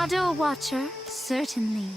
Adore watcher, certainly.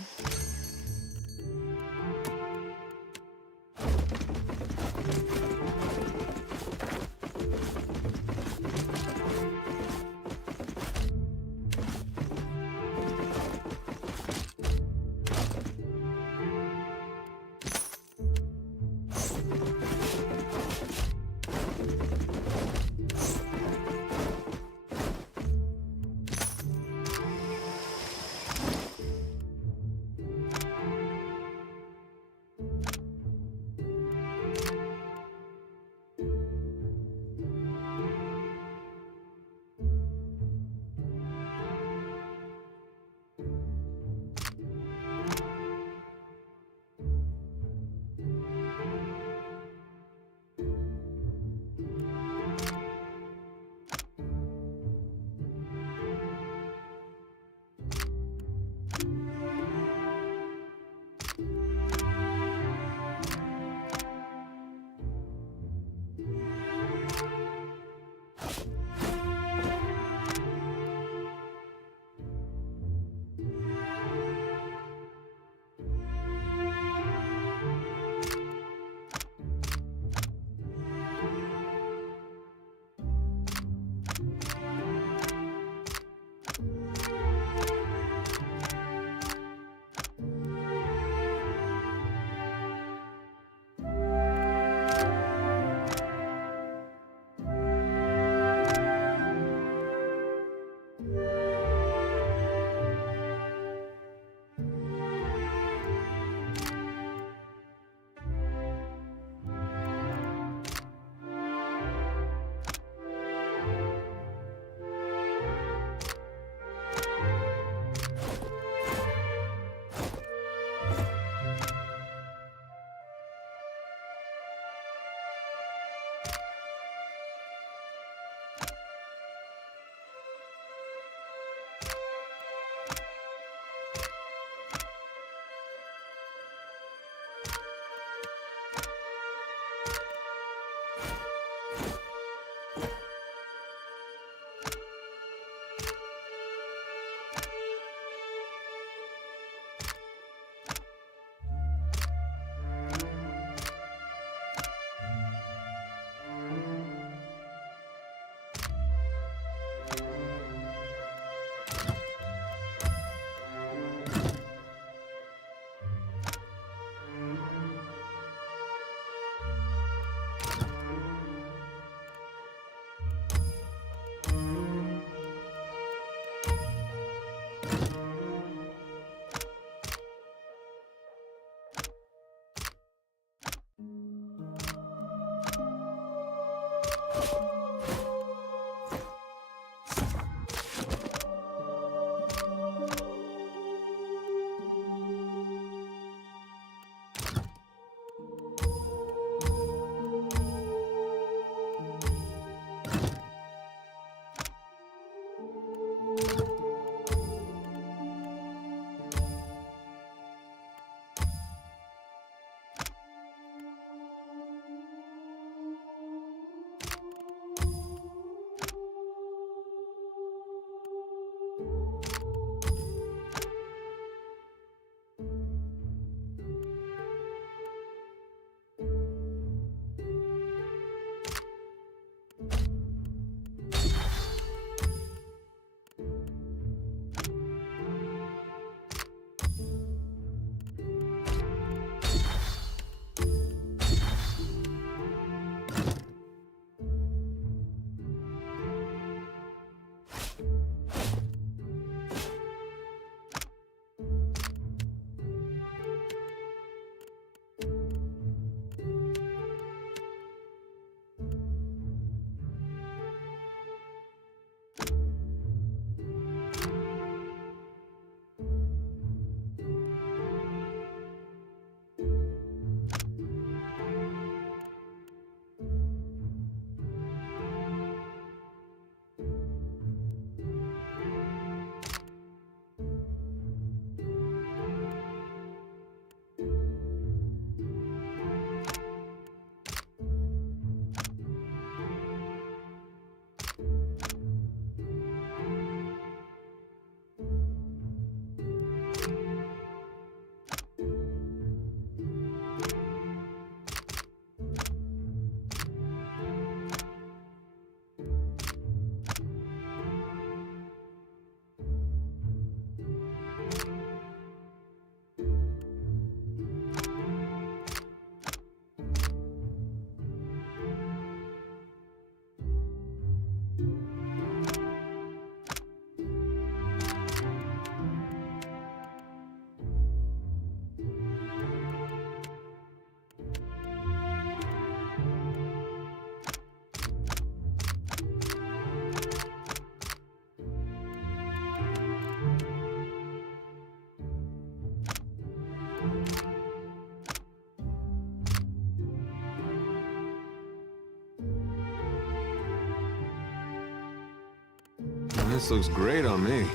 This looks great on me.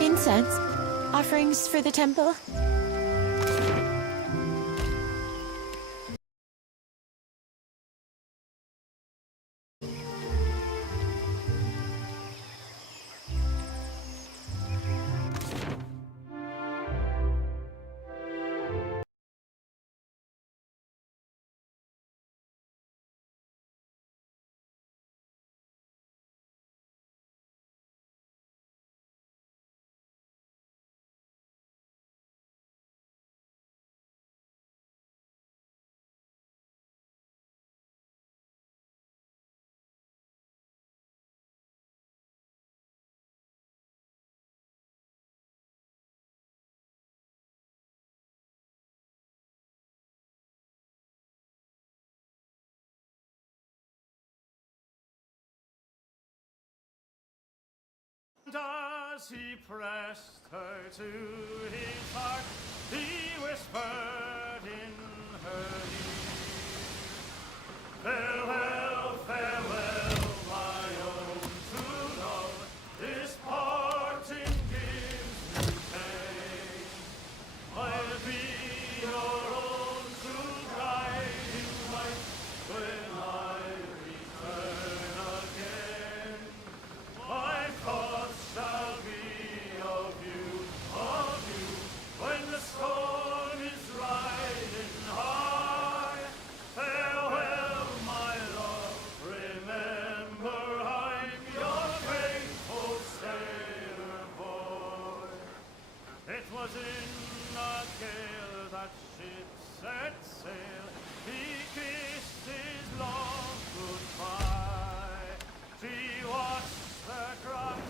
Incense? Offerings for the temple? As he pressed her to his heart, he whispered in her ear, "Farewell, farewell, my own true love, this parting gives me pain. I'll be your own true guiding light when I return again. My thoughts shall be of you, when the storm is riding high. Farewell, my love, remember I'm your faithful sailor boy." It was in a gale that ship set sail. He kissed his love goodbye. She watched the craft.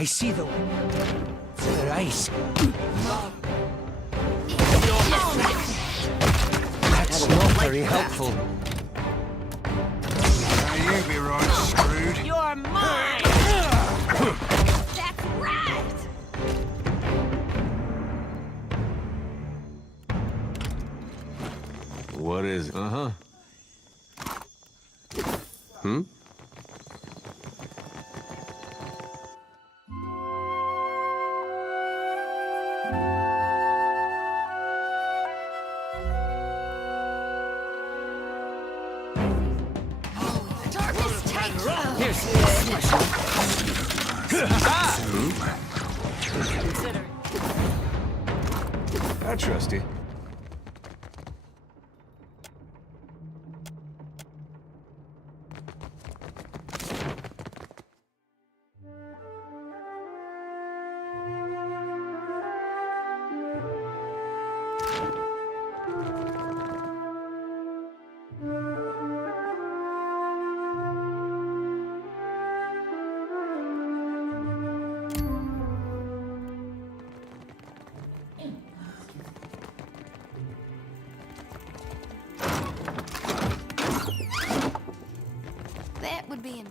I see the ice. That's not very helpful. Now you be right screwed. You're mine! That's right! What is it? Hmm? Darkness takes you! Here's I trust you. That would be an...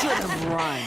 Should have run.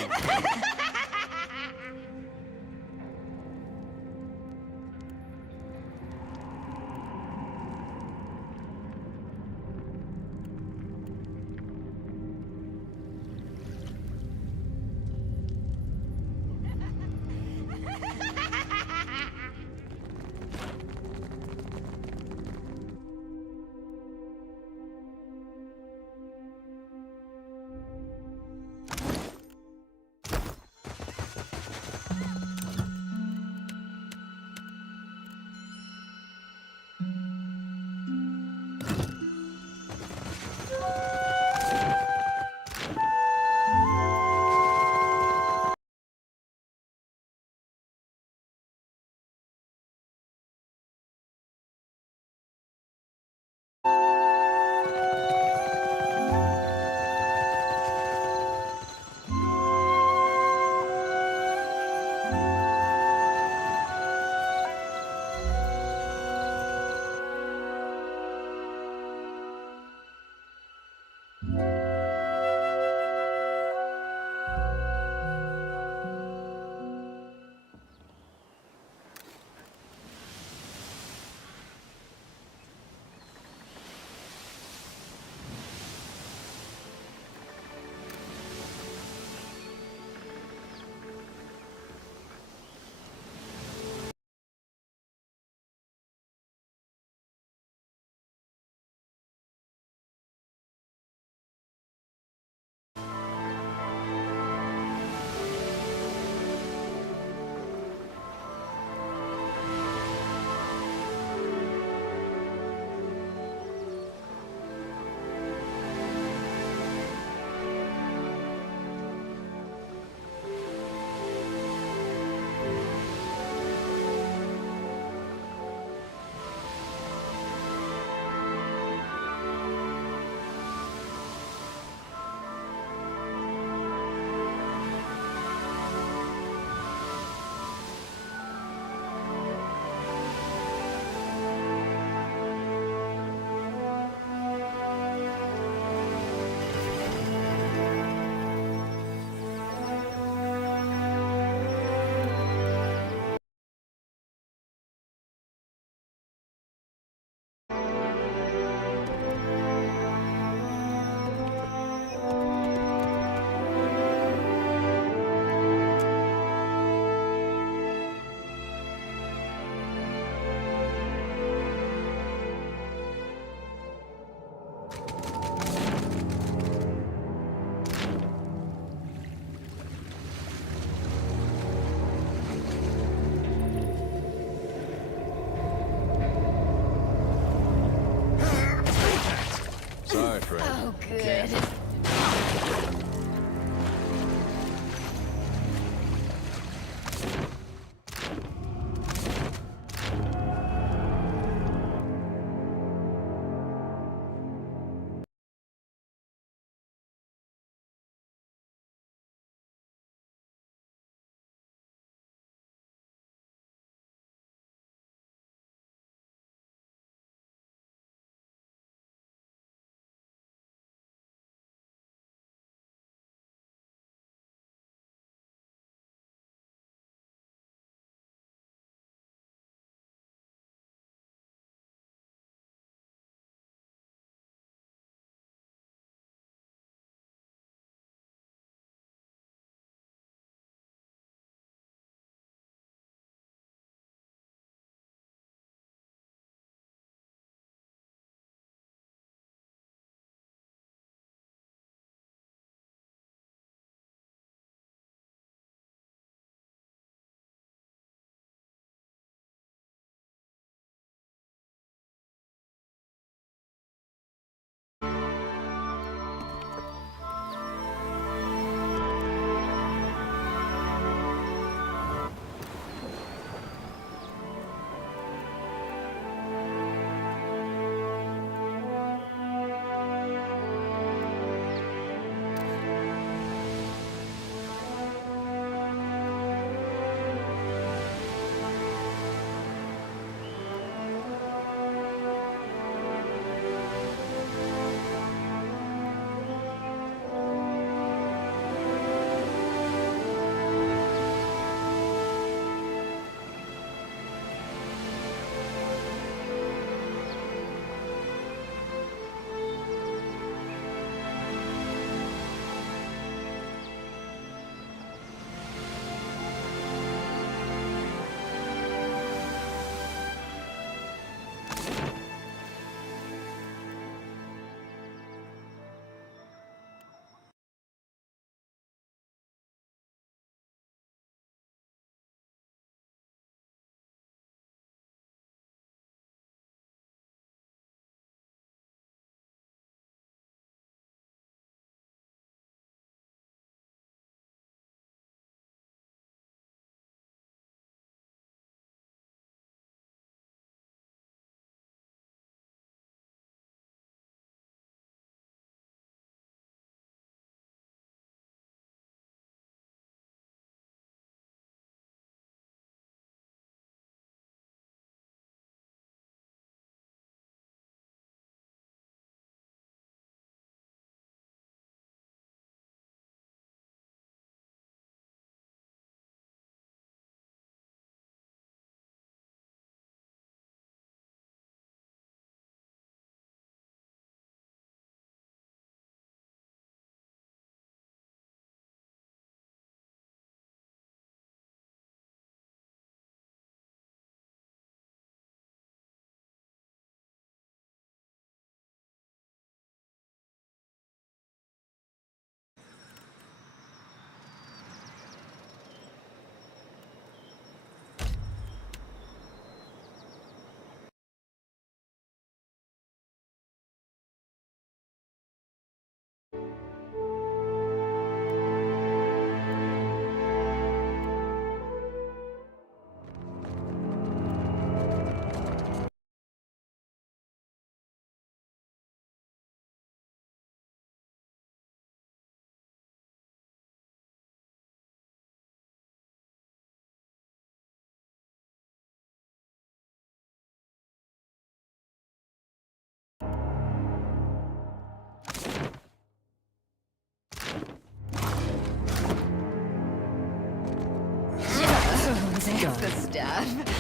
done. the stuff.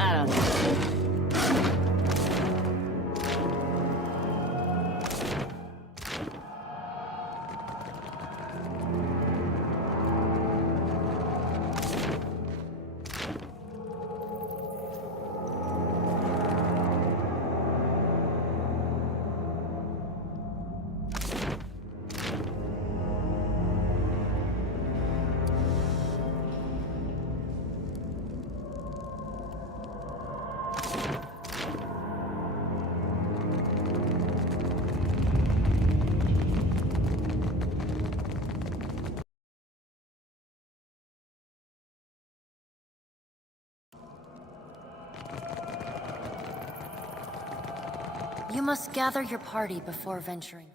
I don't know. You must gather your party before venturing.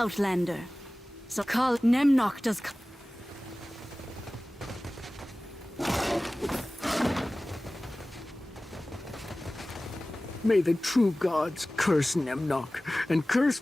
Outlander. So call Nemnoch does May the true gods curse Nemnok and curse.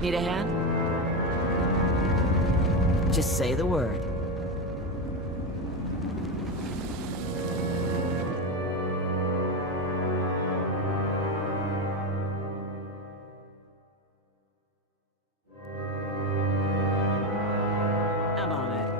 Need a hand? Just say the word. I'm on it.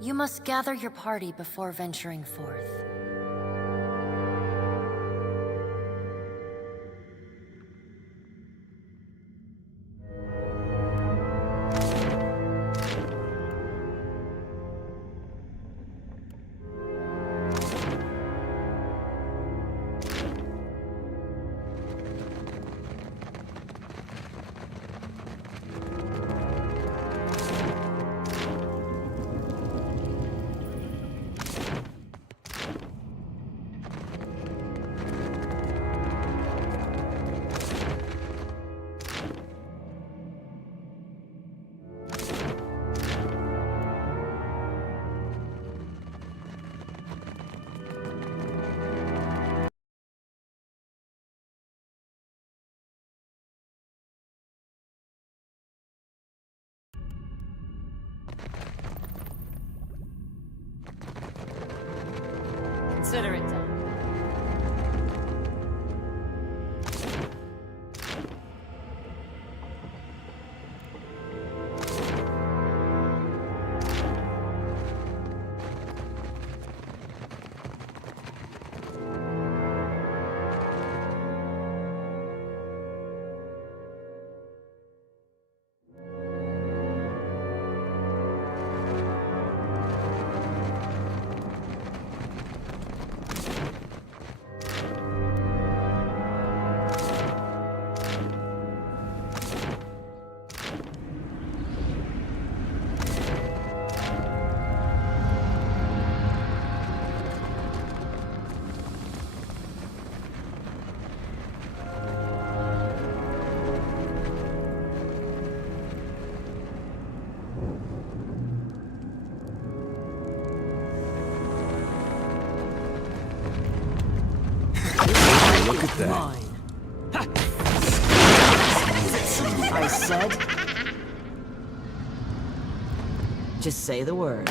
You must gather your party before venturing forth. Consider it done. Look at that. Mine. I said. Just say the word.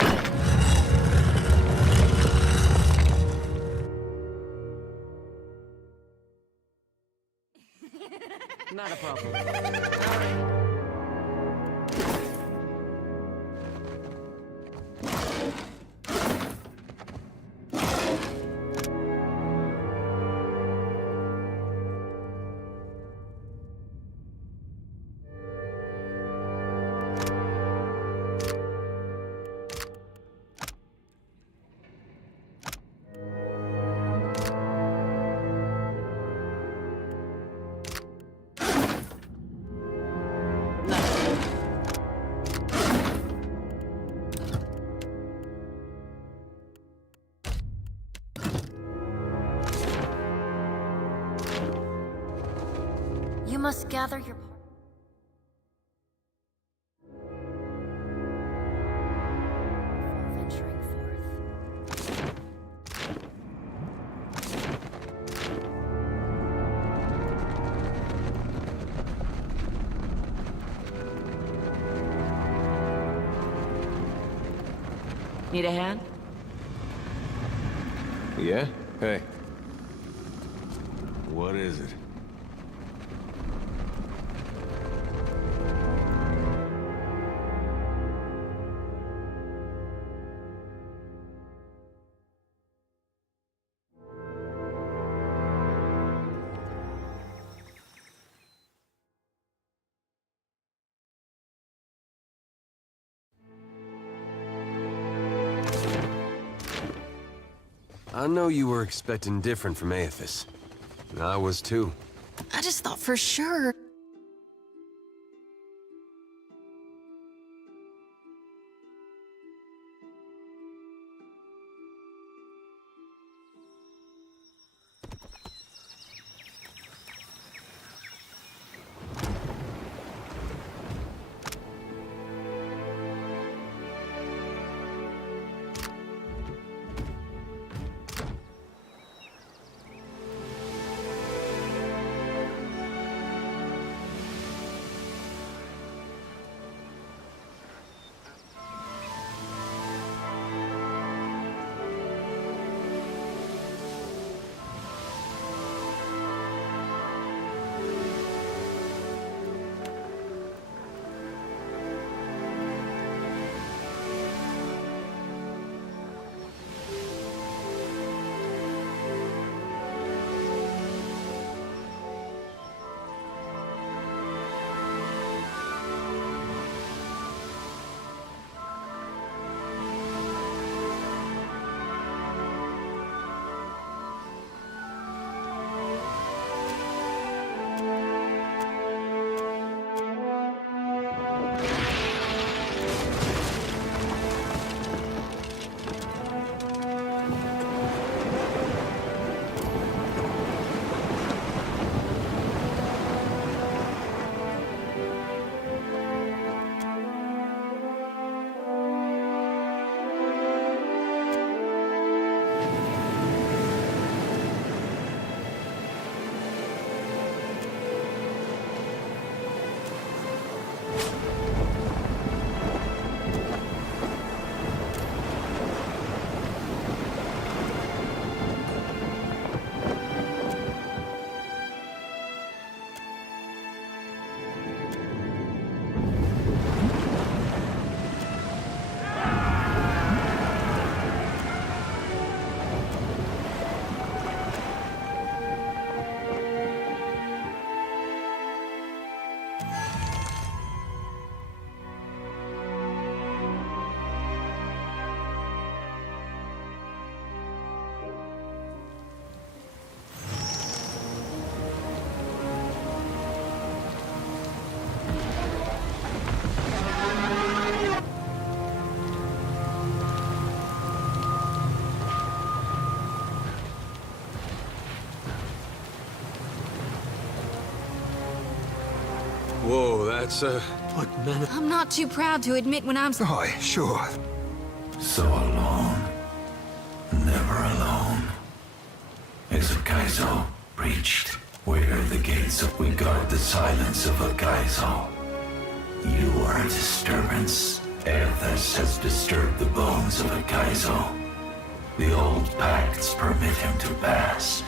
Not a problem. must gather your before venturing forth. Need a hand? Yeah? Hey. What is it? I know you were expecting different from Aethys. I was too. I just thought for sure. Whoa, that's, What man? I'm not too proud to admit when I'm. Aye, sure. So alone, never alone. As Kaizo preached, where the gates of we guard the silence of a Kaizo. You are a disturbance. Aethys has disturbed the bones of a Kaizo. The old pacts permit him to pass.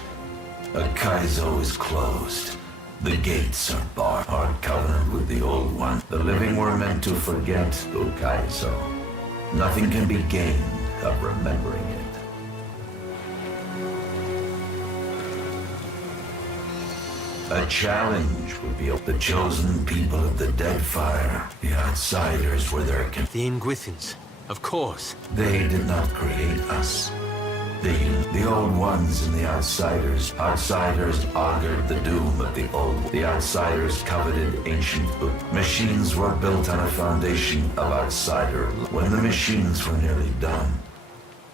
A Kaizo is closed. The gates are barred. Our covenant with the old one. The living were meant to forget Ukaizo. Nothing can be gained of remembering it. A challenge would be the chosen people of the Deadfire. The outsiders were their The Inguithans, of course. They did not create us. The old ones and the outsiders. Outsiders augured the doom of the old. The outsiders coveted ancient food. Machines were built on a foundation of outsider. When the machines were nearly done,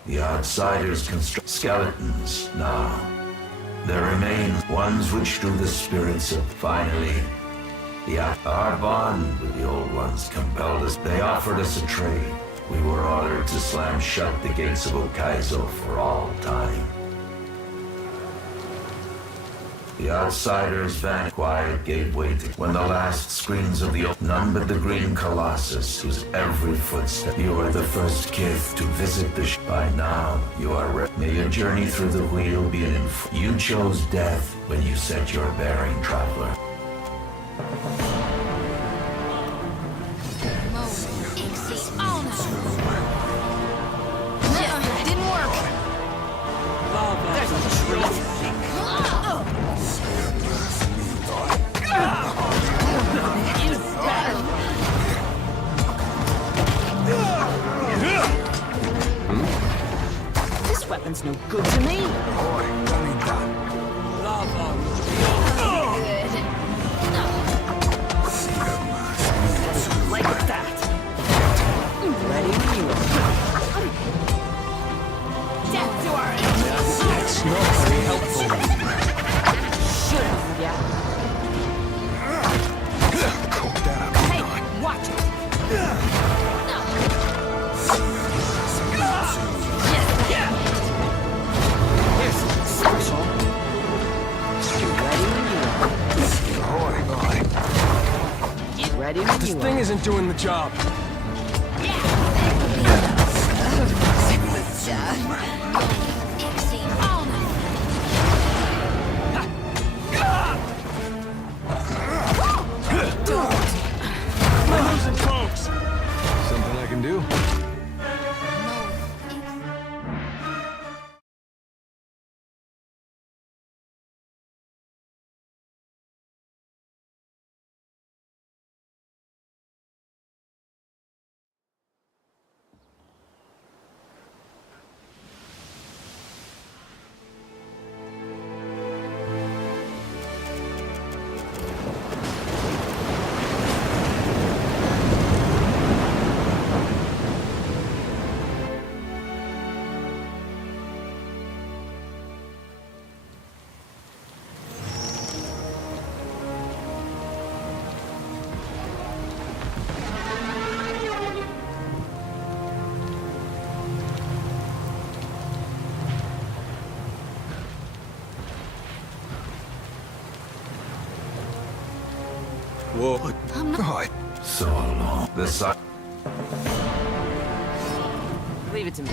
the outsiders construct skeletons. Now, There remain ones which do the spirits of finally. Our bond with the old ones compelled us. They offered us a trade. We were ordered to slam shut the gates of Okaizo for all time. The outsiders vanished. Quiet gave way to when the last screams of the none but the green colossus, whose every footstep. You are the first kith to visit the by now. You are may your journey through the wheel be an you chose death when you set your bearing, traveler. Didn't work. This weapon's no good to me. Like that. Ready when you are. Death to our enemies. That's not very helpful. Should have, yeah. Hey, watch it. Here's something special. Ready when you are. Get ready when This you thing are. isn't doing the job. We're losing folks. Something I can do? Whoa. God. So long. The sun. Leave it to me.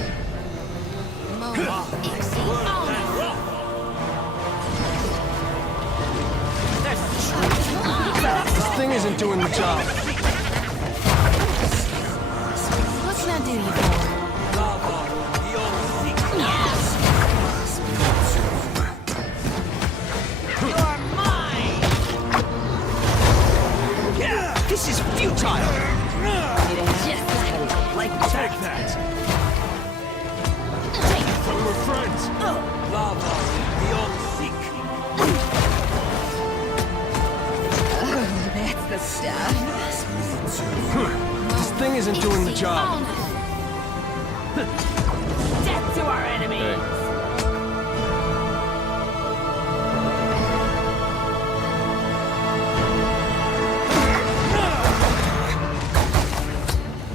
This thing isn't doing the job. What can I do you for? This is futile! Need a hand? Like Take that. So we're friends. lava beyond seek. That's the stuff. This thing isn't doing the job. Death to our enemies!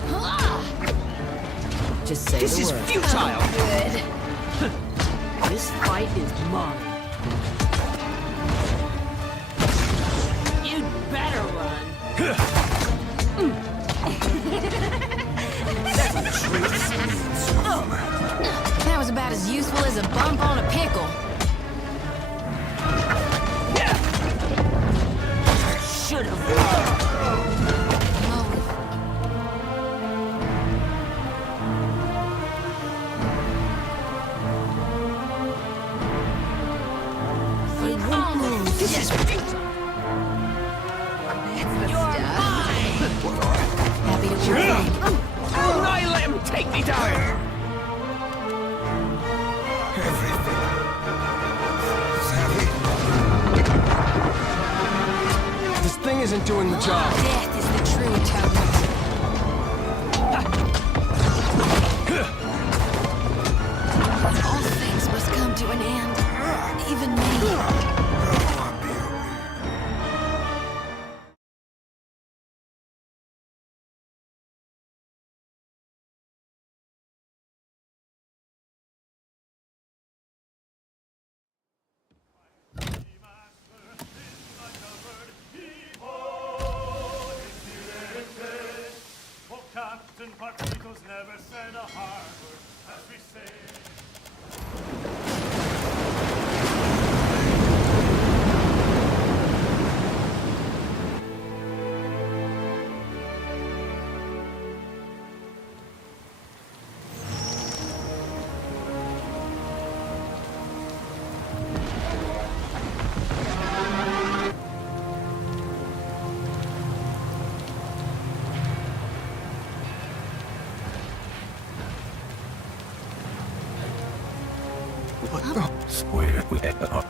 Hey. Just say This the is word. futile! Good. This fight is mine. You'd better run. That was about as useful as a bump on a pickle. Should have. This is futile! That's the stuff. Happy to work. Won't I let him take me down? Everything. Savvy. This thing isn't doing the job. Death is the true atonement. All things must come to an end. Even me. Partitos never said a hard word, as we say.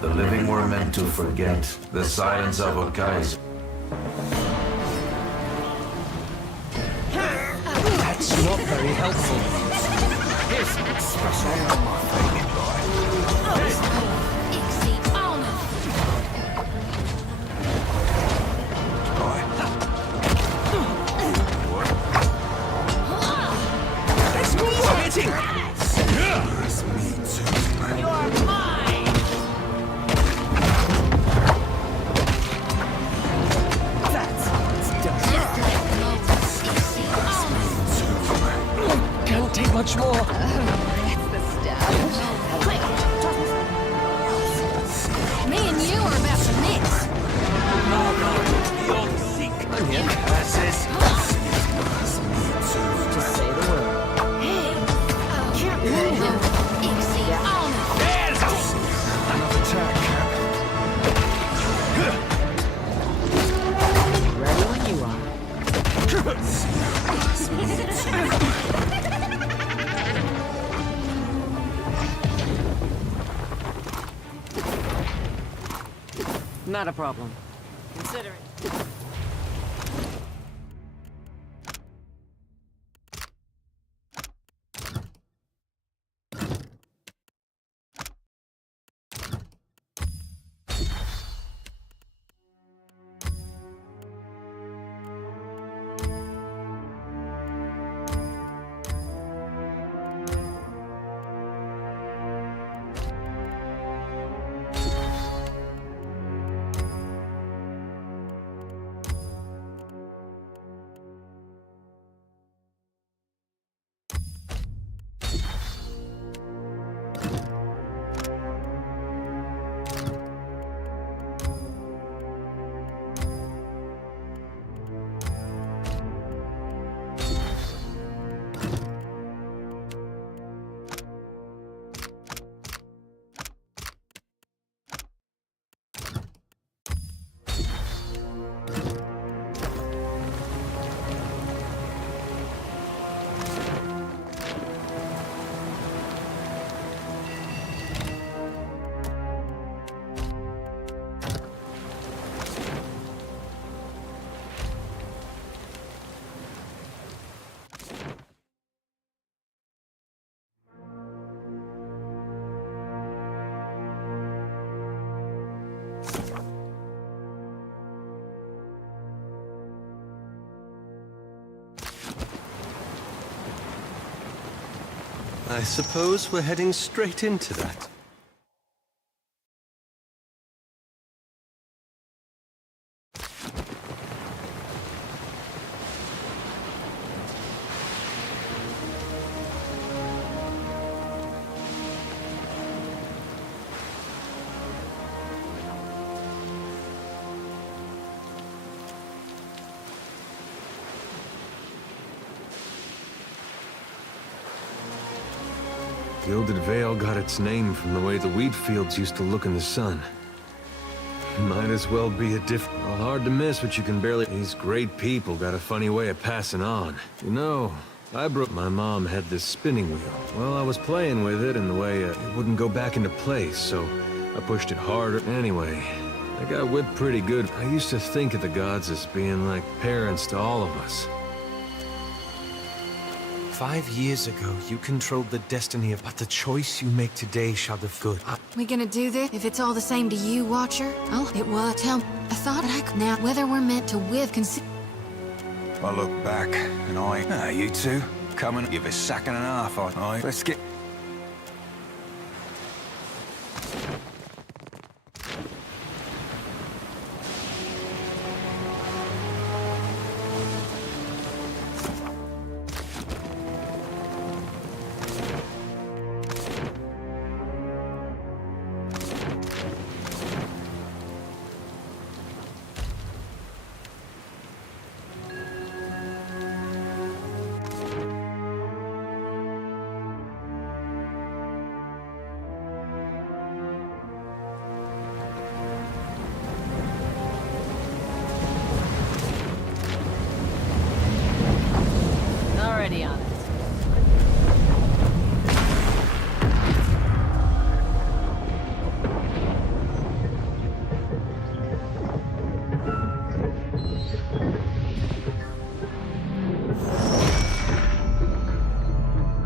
The living were meant to forget the silence of a geyser. That's not very helpful. Here's an espresso. Let's go hitting! You're mine! That's can't take much more. That's the stuff. Quick! Me and you are about to mix. Beyond seek. I'm here. Curses. Just say the word. Hey! Ixie on! There's Another attack, Cap. Ready when you are. Not a problem. Consider it. I suppose we're heading straight into that. Gilded Vale got its name from the way the wheat fields used to look in the sun. Might as well be a well, hard to miss what you can barely... These great people got a funny way of passing on. You know, my mom had this spinning wheel. Well, I was playing with it in the way it wouldn't go back into place, so I pushed it harder. Anyway, I got whipped pretty good. I used to think of the gods as being like parents to all of us. 5 years ago, you controlled the destiny of... But the choice you make today shall be good. We gonna do this if it's all the same to you, Watcher? Oh, it was. Tell me. I thought I could now. Whether we're meant to I look back and you two, come and give a second and a half, let's get...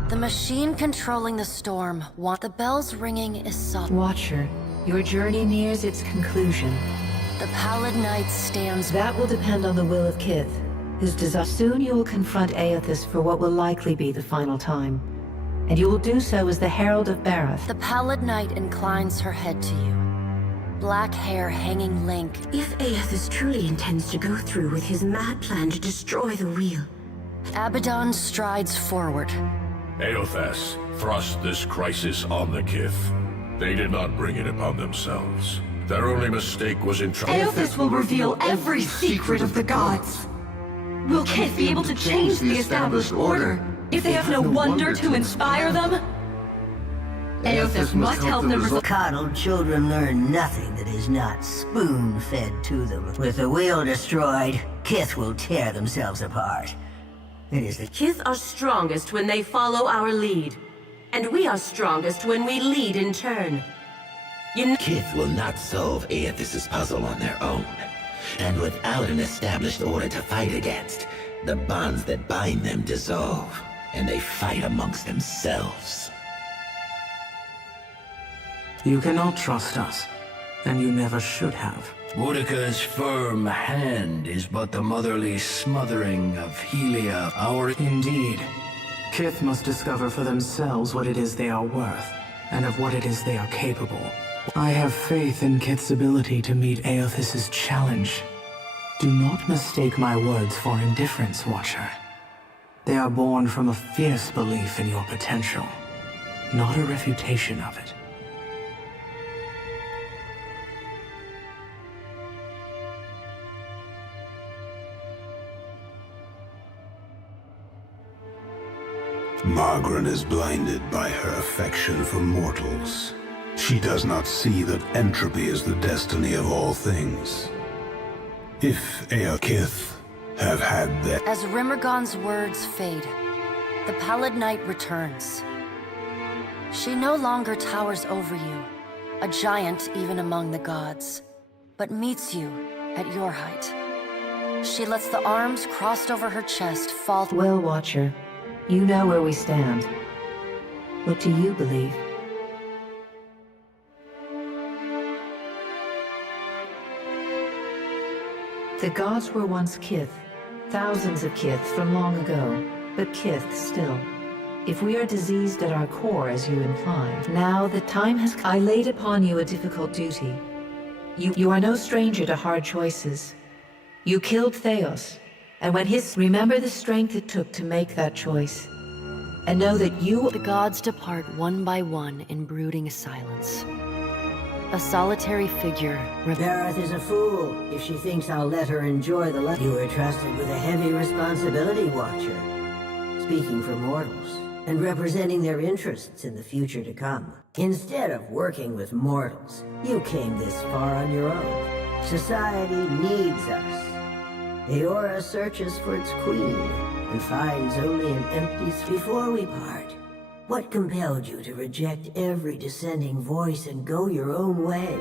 The machine controlling the storm the bells ringing is soft. Watcher, your journey nears its conclusion. The pallid night stands. That will depend on the will of Kith, whose desire. Soon you will confront Aethys for what will likely be the final time. And you will do so as the Herald of Barroth. The pallid night inclines her head to you. Black hair hanging lank. If Aethys truly intends to go through with his mad plan to destroy the wheel. Abaddon strides forward. Aethys thrust this crisis on the Kith. They did not bring it upon themselves. Their only mistake was in Aethys will reveal every secret of the gods. Will Kith be able to change the established order if they have no wonder to inspire them? Aethys must help them resolve. Coddled children learn nothing that is not spoon-fed to them. With the wheel destroyed, Kith will tear themselves apart. It is the Kith are strongest when they follow our lead, and we are strongest when we lead in turn. Kith will not solve Aethys' puzzle on their own. And without an established order to fight against, the bonds that bind them dissolve, and they fight amongst themselves. You cannot trust us, and you never should have. Boudica's firm hand is but the motherly smothering of Helia, our... Indeed. Kith must discover for themselves what it is they are worth, and of what it is they are capable. I have faith in Kith's ability to meet Aethys' challenge. Do not mistake my words for indifference, Watcher. They are born from a fierce belief in your potential, not a refutation of it. Margaret is blinded by her affection for mortals. She does not see that entropy is the destiny of all things. If Kith have had that... As Rimergon's words fade, the pallid night returns. She no longer towers over you, a giant even among the gods, but meets you at your height. She lets the arms crossed over her chest fall... Well, Watcher, you know where we stand. What do you believe? The gods were once Kith, thousands of Kith from long ago, but Kith still. If we are diseased at our core, as you imply, now the time has come. I laid upon you a difficult duty. You are no stranger to hard choices. You killed Theos, and when remember the strength it took to make that choice. And know that The gods depart one by one in brooding silence. A solitary figure... Barroth is a fool if she thinks I'll let her enjoy the life. You were trusted with a heavy responsibility, Watcher. Speaking for mortals, and representing their interests in the future to come. Instead of working with mortals, you came this far on your own. Society needs us. Eora searches for its queen, and finds only an empty... Before we part, what compelled you to reject every dissenting voice and go your own way?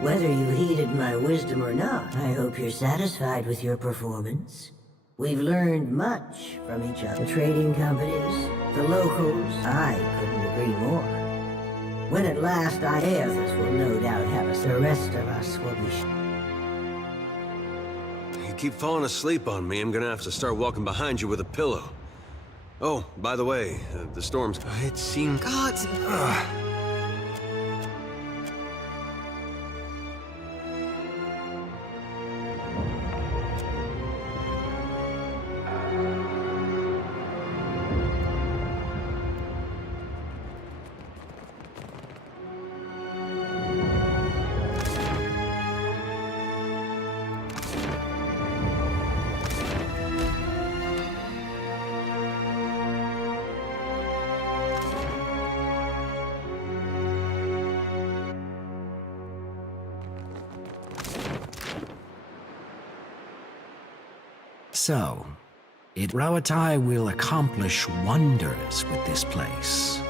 Whether you heeded my wisdom or not, I hope you're satisfied with your performance. We've learned much from each other. The trading companies, the locals, I couldn't agree more. When at last Aethys will no doubt have us, the rest of us will be... You keep falling asleep on me, I'm gonna have to start walking behind you with a pillow. Oh, by the way, the storm's... It seems... Gods... So, Rawatai will accomplish wonders with this place.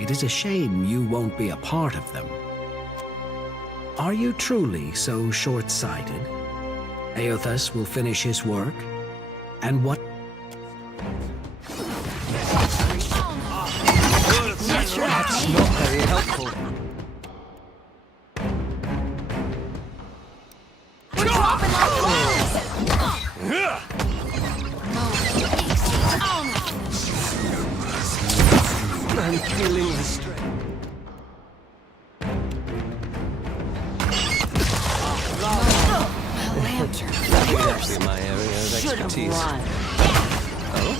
It is a shame you won't be a part of them. Are you truly so short-sighted? Eothas will finish his work, and what? That's not very helpful. We're dropping like flies! I'm feeling the strength. That's in my area of expertise. Oh?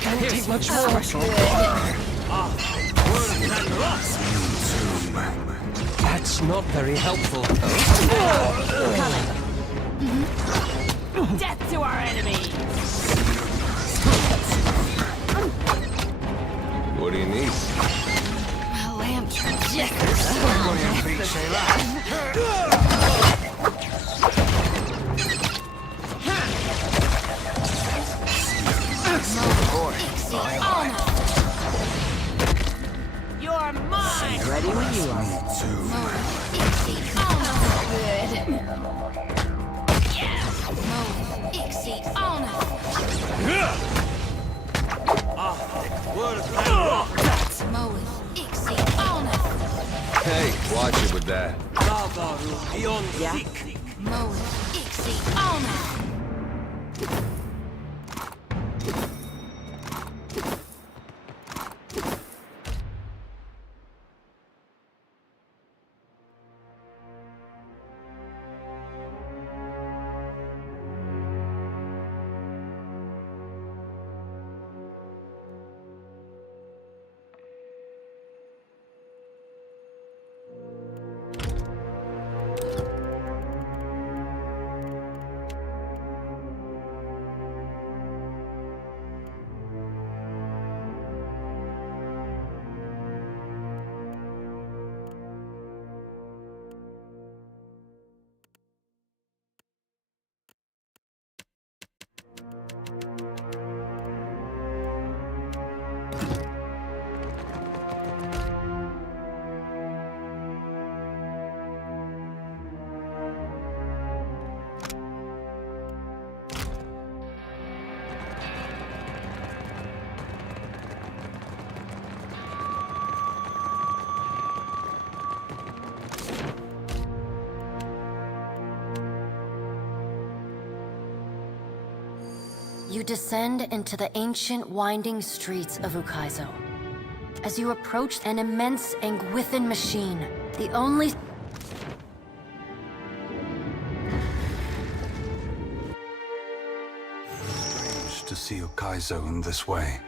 Can't take much more. That's not very helpful. Death to our enemies! What do you need? A lantern. You're mine! Ready when you are. Hey, watch it with that. You descend into the ancient winding streets of Ukaizo. As you approach an immense Angwithan machine, the only... Strange to see Ukaizo in this way.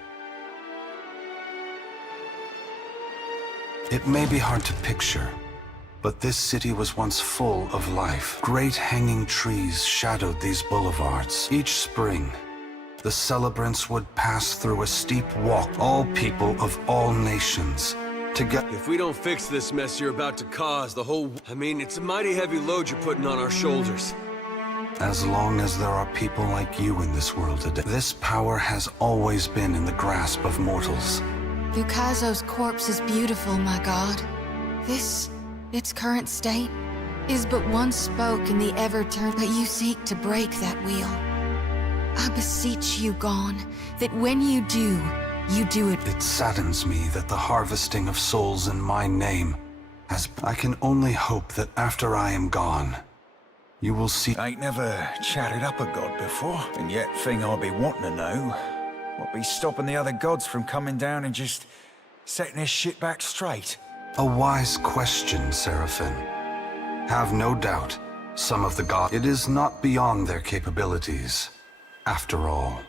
It may be hard to picture, but this city was once full of life. Great hanging trees shadowed these boulevards. Each spring, the celebrants would pass through a steep walk, all people of all nations, together. If we don't fix this mess you're about to cause, the whole... I mean, it's a mighty heavy load you're putting on our shoulders. As long as there are people like you in this world today, this power has always been in the grasp of mortals. Ukaizo's corpse is beautiful, my god. This, its current state, is but one spoke in the ever-turn, but you seek to break that wheel. I beseech you, Gon, that when you do it... It saddens me that the harvesting of souls in my name has... I can only hope that after I am gone, you will see... Ain't never chatted up a god before, and yet thing I'll be wanting to know, what be stopping the other gods from coming down and just setting this shit back straight? A wise question, Seraphim. Have no doubt, some of the gods... It is not beyond their capabilities. After all,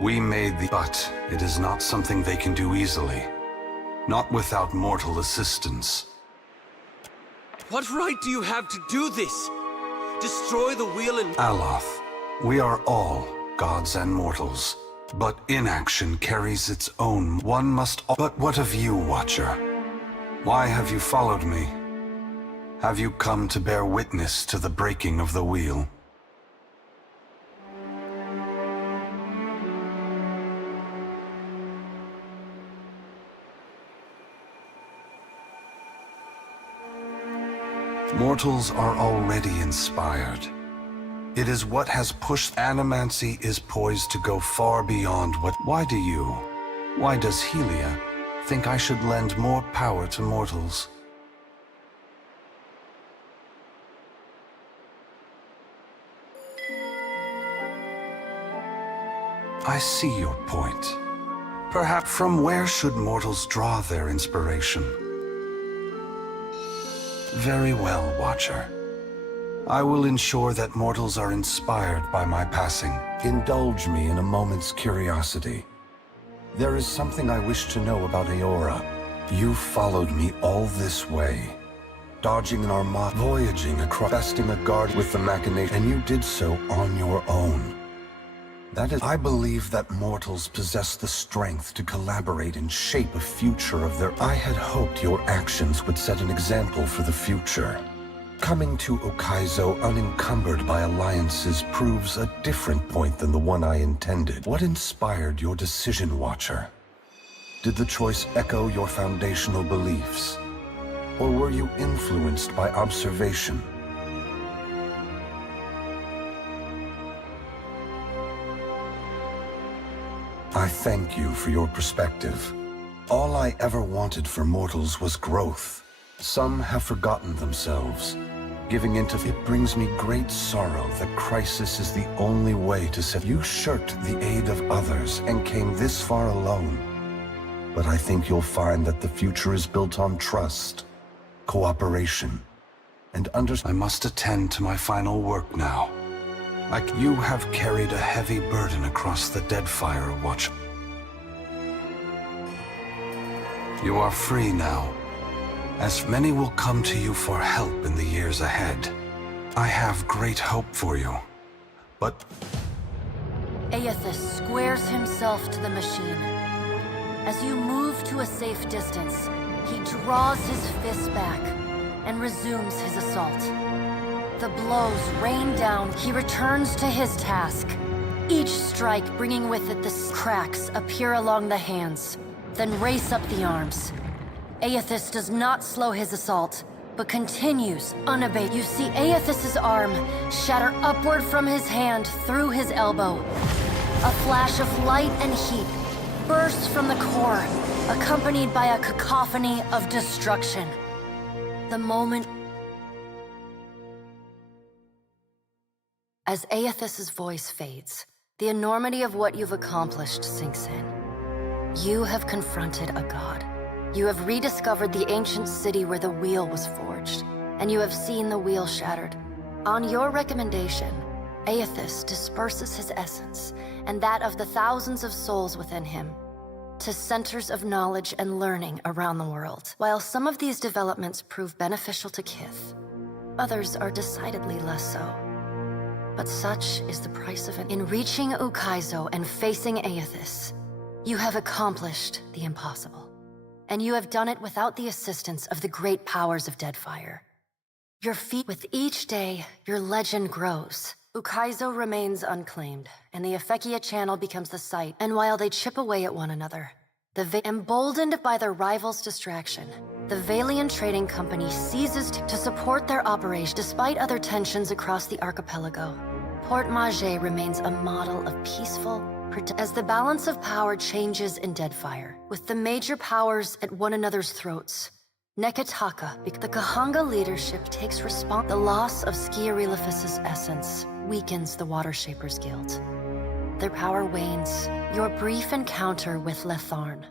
we made the... But it is not something they can do easily. Not without mortal assistance. What right do you have to do this? Destroy the wheel and... Aloth, we are all gods and mortals. But inaction carries its own... One must... But what of you, Watcher? Why have you followed me? Have you come to bear witness to the breaking of the wheel? Mortals are already inspired. It is what has pushed animancy is poised to go far beyond what... Why does Helia think I should lend more power to mortals? I see your point. Perhaps from where should mortals draw their inspiration? Very well, Watcher. I will ensure that mortals are inspired by my passing. Indulge me in a moment's curiosity. There is something I wish to know about Aora. You followed me all this way, dodging an armada, voyaging across, besting a guard with the machination, and you did so on your own. That is, I believe that mortals possess the strength to collaborate and shape a future of their... I had hoped your actions would set an example for the future. Coming to Ukaizo unencumbered by alliances proves a different point than the one I intended. What inspired your decision, Watcher? Did the choice echo your foundational beliefs? Or were you influenced by observation? I thank you for your perspective. All I ever wanted for mortals was growth. Some have forgotten themselves. Giving into it brings me great sorrow that crisis is the only way to set... You shirked the aid of others and came this far alone. But I think you'll find that the future is built on trust, cooperation, and I must attend to my final work now. Like you have carried a heavy burden across the Deadfire, Watch. You are free now, as many will come to you for help in the years ahead. I have great hope for you, but... Aethys squares himself to the machine. As you move to a safe distance, he draws his fists back and resumes his assault. The blows rain down. He returns to his task. Each strike bringing with it the cracks appear along the hands, then race up the arms. Aethys does not slow his assault, but continues unabated. You see Aethys' arm shatter upward from his hand through his elbow. A flash of light and heat bursts from the core, accompanied by a cacophony of destruction. The moment... As Aethys' voice fades, the enormity of what you've accomplished sinks in. You have confronted a god. You have rediscovered the ancient city where the wheel was forged, and you have seen the wheel shattered. On your recommendation, Aethys disperses his essence, and that of the thousands of souls within him, to centers of knowledge and learning around the world. While some of these developments prove beneficial to Kith, others are decidedly less so. But such is the price of it. In reaching Ukaizo and facing Aethys, you have accomplished the impossible. And you have done it without the assistance of the great powers of Deadfire. Your feat, with each day, your legend grows. Ukaizo remains unclaimed, and the Efekia Channel becomes the site. And while they chip away at one another, emboldened by their rival's distraction, the Valian Trading Company seizes to support their operation despite other tensions across the archipelago. Port Maje remains a model of peaceful, as the balance of power changes in Deadfire, with the major powers at one another's throats. Nekataka, the Kahanga leadership takes responsibility. The loss of Skiarilifis' essence weakens the Water Shapers Guild. Their power wanes. Your brief encounter with Letharn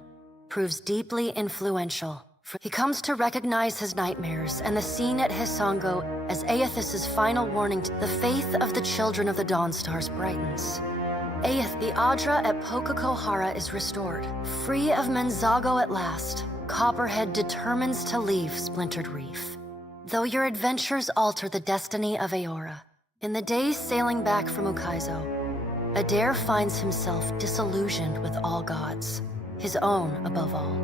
proves deeply influential. He comes to recognize his nightmares and the scene at Hisango as Aethys' final warning. The faith of the children of the Dawnstars brightens. The Adra at Pokakohara is restored. Free of Menzago at last, Copperhead determines to leave Splintered Reef. Though your adventures alter the destiny of Aora, in the days sailing back from Ukaizo, Adair finds himself disillusioned with all gods, his own above all.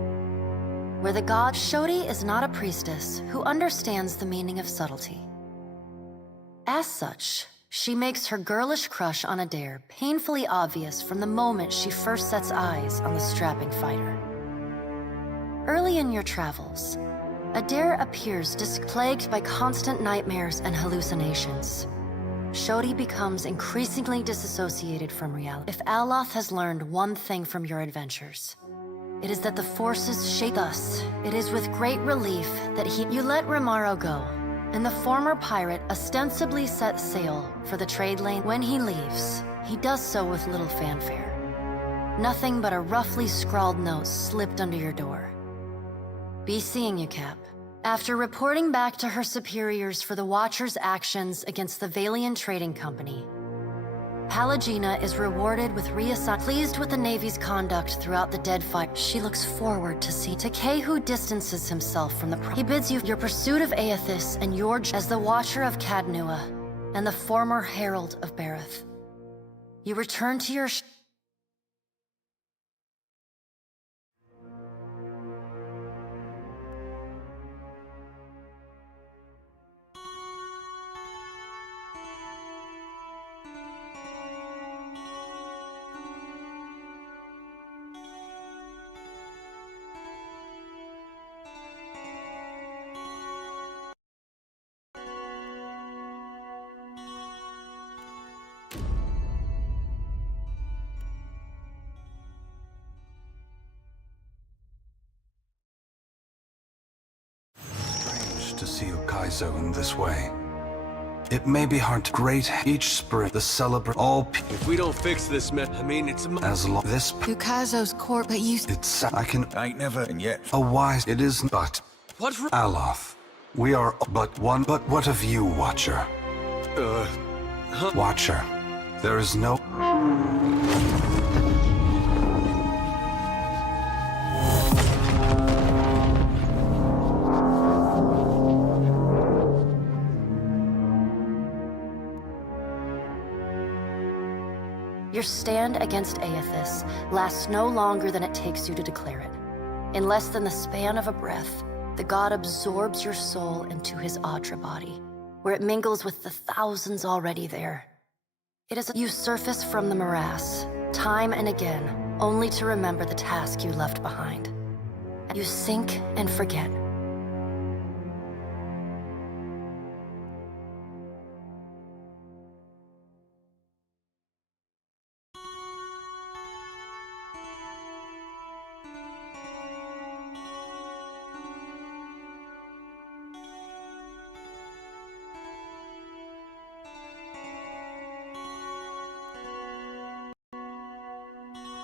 Where the god Shodi is not a priestess who understands the meaning of subtlety. As such, she makes her girlish crush on Adair painfully obvious from the moment she first sets eyes on the strapping fighter. Early in your travels, Adair appears plagued by constant nightmares and hallucinations. Shodi becomes increasingly disassociated from reality. If Aloth has learned one thing from your adventures, it is that the forces shape us. It is with great relief that you let Romaro go, and the former pirate ostensibly set sail for the trade lane. When he leaves, he does so with little fanfare. Nothing but a roughly scrawled note slipped under your door. Be seeing you, Cap. After reporting back to her superiors for the Watcher's actions against the Valian Trading Company, Pallegina is rewarded with reassignment. Pleased with the Navy's conduct throughout the dead fight, she looks forward to see Takehu distances himself from the He bids you your pursuit of Aethys and your as the Watcher of Cadnua and the former Herald of Bareth. You return to your to see Ukaizo in this way. It may be hard to great each spring the celebrate all If we don't fix this mess, I mean, it's as long this Ukaizo's corpse, but you it's I can Ain't never and yet. a wise it is but What's Aloth. We are but one but what of you, Watcher? Watcher. There is no Your stand against Aethys lasts no longer than it takes you to declare it. In less than the span of a breath, the god absorbs your soul into his Atra body, where it mingles with the thousands already there. It is you surface from the morass, time and again, only to remember the task you left behind. You sink and forget,